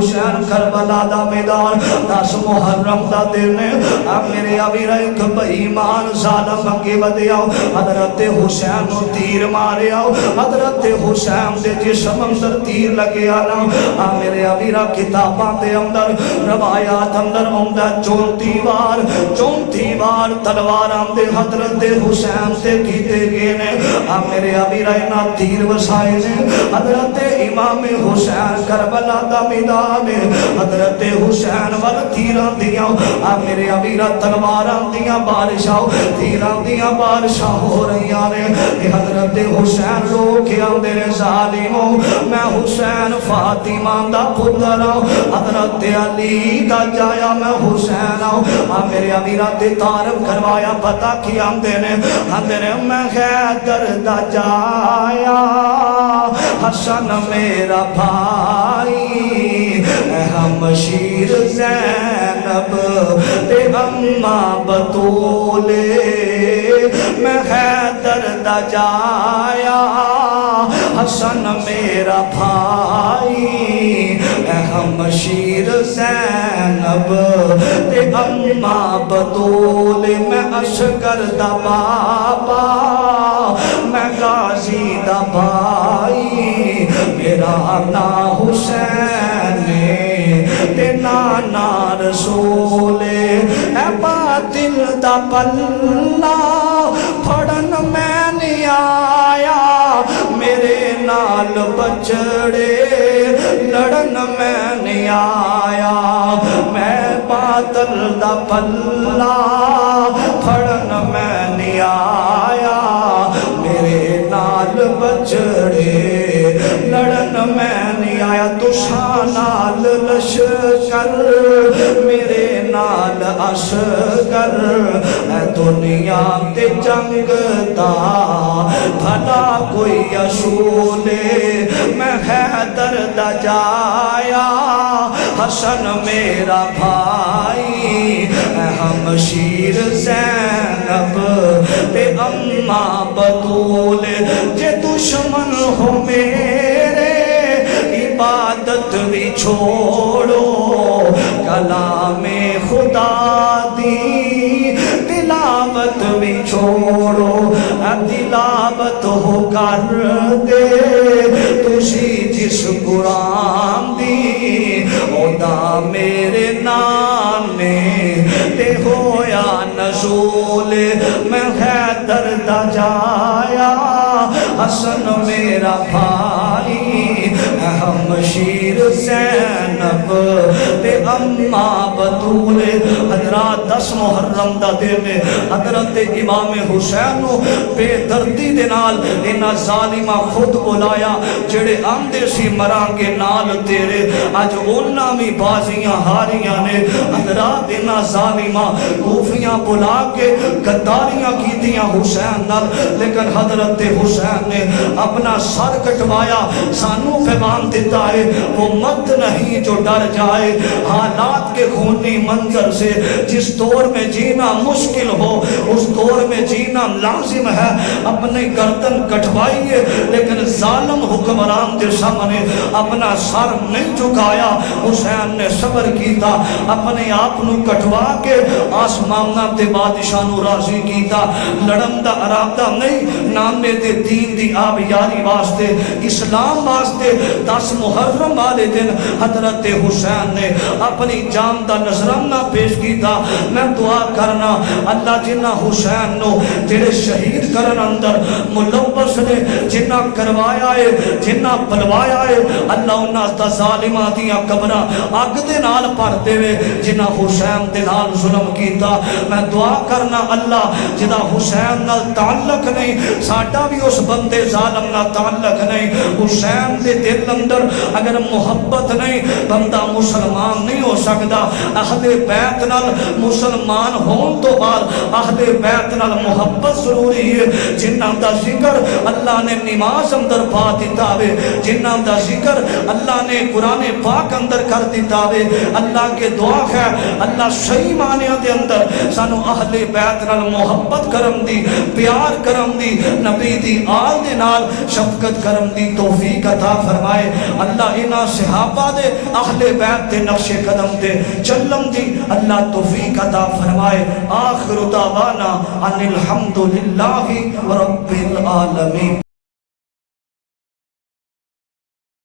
حسین کربلا دا میدان 10 محرم دا دن میرے امیر ایک بےایمان ظالم اگے ودیا حضرت حسین نو تیر ماریا حضرت حسین دے جسم اندر تیر لگیا نا میرے امیرہ کتاباں دے اندر روایات اندر آندا 34 بار تلواراں دے حضرت حسین تے کیتے گئے نے میرے امیرہ انہاں تیر وسائے نے حضرت امام حسین کربلا دا میدان حضرت حسین وال تیراں دیاں میرے امیرہ تلواراں دیاں بارشاں تیراں دیاں بارشاں ہو رہیاں نے حضرت حسین رو کے آندے نے ظالموں میں حسین فاطمہ دا پتر ہوں حضرت علی دا جایا میں حسین ہوں میرے امیرہ تے تعارف کروایا پتہ کی آندے نے میں حیدر دا جایا حسن میرا بھائی ہمشیر زینب تے اماں بطولے میں حیدر دا جایا حسن میرا بھائی ہمشیر زینب تے اماں بطول میں اشکر دا بابا میں غازی دا بھائی میرا نا حسین تے نانا رسول اے باطل دا پلہ پھڑن میں نہیں آیا میرے نال بچڑے لڑن میں نہیں آیا میں باطل دا پلہ پھڑن میں نہیں آیا میرے نال بچڑے لڑن میں نہیں آیا تساں نال لشکر میرے نال اشکر اے دنیا تے جنگ دا بھلا کوئی اصول میں حیدر دا جایا حسن میرا بھائی ہمشیر زینب تے اماں بطول جے دشمن ہو میرے عبادت بھی چھوڑو کلام خدا دی تلاوت بھی چھوڑو تلاوت ہو کر دے تسی جس قرآن دی اودا میرے نانے تے ہویا نزول میں حیدر دا جایا حسن میرا بھائی ہمشیر زینب تے اماں بطول حضرات 10 محرم دا دن حضرت امام حسین نو بے دردی دے نال انہاں ظالمہ خود بلایا جڑے آندے سی مرانگے نال تیرے اج انہاں بھی بازیاں ہاریاں نے حضرات انہاں ظالمہ کوفیاں بلا کے غداریاں کیتیاں حسین نال لیکن حضرت حسین نے اپنا سر کٹوایا سانو پیغام دیتا ہے وہ مرد نہیں جو ڈر جائے حالات کے خونی منظر سے جس دور میں جینا مشکل ہو اس دور میں جینا لازم ہے اپنے گردن کٹوائیے لیکن ظالم حکمران کے سامنے اپنا سر نہیں جھکایا حسین نے صبر کیتا اپنے آپ نو کٹوا کے آسمانہ تے بادشاہ نو راضی کیتا لڑن دا ارادہ نہیں نامے دے دین دی آب یاری واسطے اسلام واسطے 10 محرم والے دن حضرت حسین نے اپنی جان دا نذرانہ پیش کیتا میں دعا کرنا اللہ جنہ حسین نو جڑے شہید کرن اندر ملوث نے جنہ کروایا ہے جنہ بلوایا ہے اللہ انہاں دا ظالماں دیاں قبراں اگ دے نال بھر دے جنہ حسین دے نال ظلم کیتا میں دعا کرنا اللہ جدا حسین نال تعلق نہیں ساڈا بھی اس بندے ظالم نال تعلق نہیں حسین دے دل اندر اگر محبت نہیں بندہ مسلمان نہیں نہیں ہو سکتا. اہل بیت نال مسلمان ہون تو بعد اہل بیت نال محبت ضروری ہے. جنہاں دا ذکر اللہ نے نماز اندر پا دیتا وے, جنہاں دا ذکر اللہ نے قرآن پاک اندر کر دیتا وے. اللہ کے دعا ہے اللہ صحیح معنی دے اندر سانو اہل بیت نال محبت کرم دی, پیار کرم دی, نبی دی آل دے نال شفقت کرم دی توفیق عطا فرمائے. اللہ انہاں صحابہ دے اہل بیت دے نقش قدم دے چلم دی اللہ توفیق عطا فرمائے. آخر دعوانا ان الحمد للہ رب العالمین.